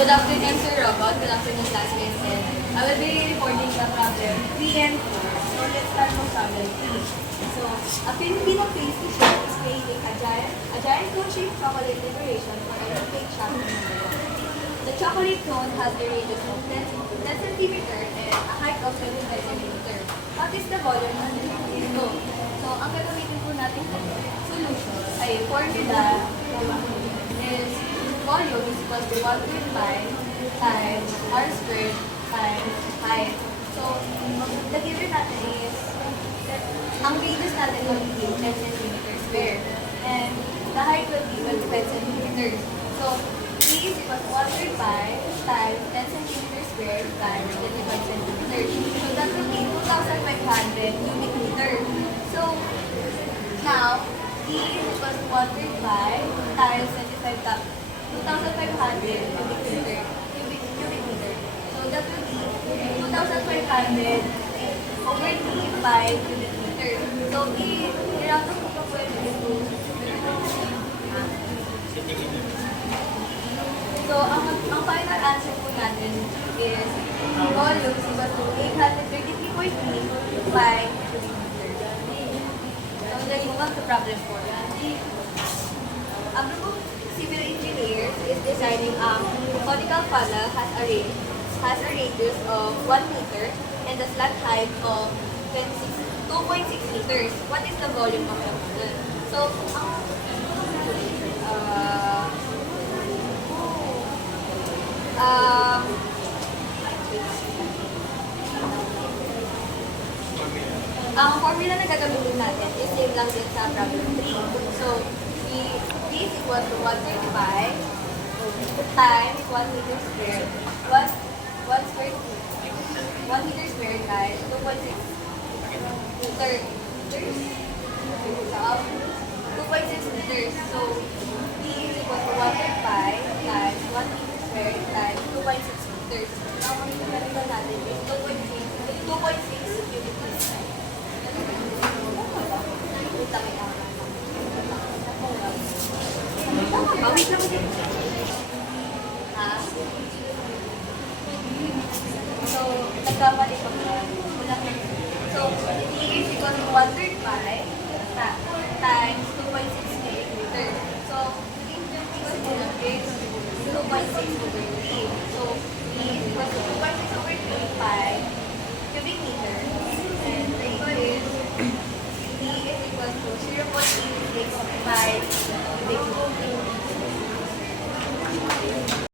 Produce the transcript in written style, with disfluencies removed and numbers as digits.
Good afternoon, Sir Robot. Good afternoon, classmates. And I will be reporting the problem 3 and 4. So let's start from problem 3. So, a Filipino pastry chef is creating a giant cone-shaped chocolate decoration for a cake shop in Manila. The chocolate cone has a radius of 10 cm and a height of 75 cm. What is the volume of this cone? So, ang gagamitin po natin solution ay formula is volume is equal to 1.5 times r squared times height. So, the given natin is, ang radius natin will be 10 centimeters square. And the height will be 25 centimeters. So, E is equal to 1.5 times 10 centimeters squared times 25 centimeters. So, that will be 2,500 cubic meters. So, now, E is equal to 1.5 times 2,500 cubic meter. So that will be 2,500 over 5 cubic meter. So i-round off ko po ito. So ang final answer po natin is volume is equal to 833.3 by cubic meter. So then move on to problem 4. Ang group of civil engineers is designing a conical funnel has a radius of 1 meter and a slant height of 2.6 meters. What is the volume of the funnel? So, ang formula na gagamitin natin is same lang din sa problem 3. So, V is equal to 1.5 times 1 meter squared. 1 meter squared times 2.6 meters. 2.6 meters. So, V is equal to 1.5 times 1 meter squared times 2.6 meters. Now, ang pinagalitan natin is 2.6 cubic meters. Wait lang din. Ha? So, nagkamali ko na. So, E is equal to 1.5 times 2.6 meters. So, E is 2.6 over 3. So, E is equal to 2.6 over 3 by cubic meters. And the is E is equal to 0.86 by cubic meters.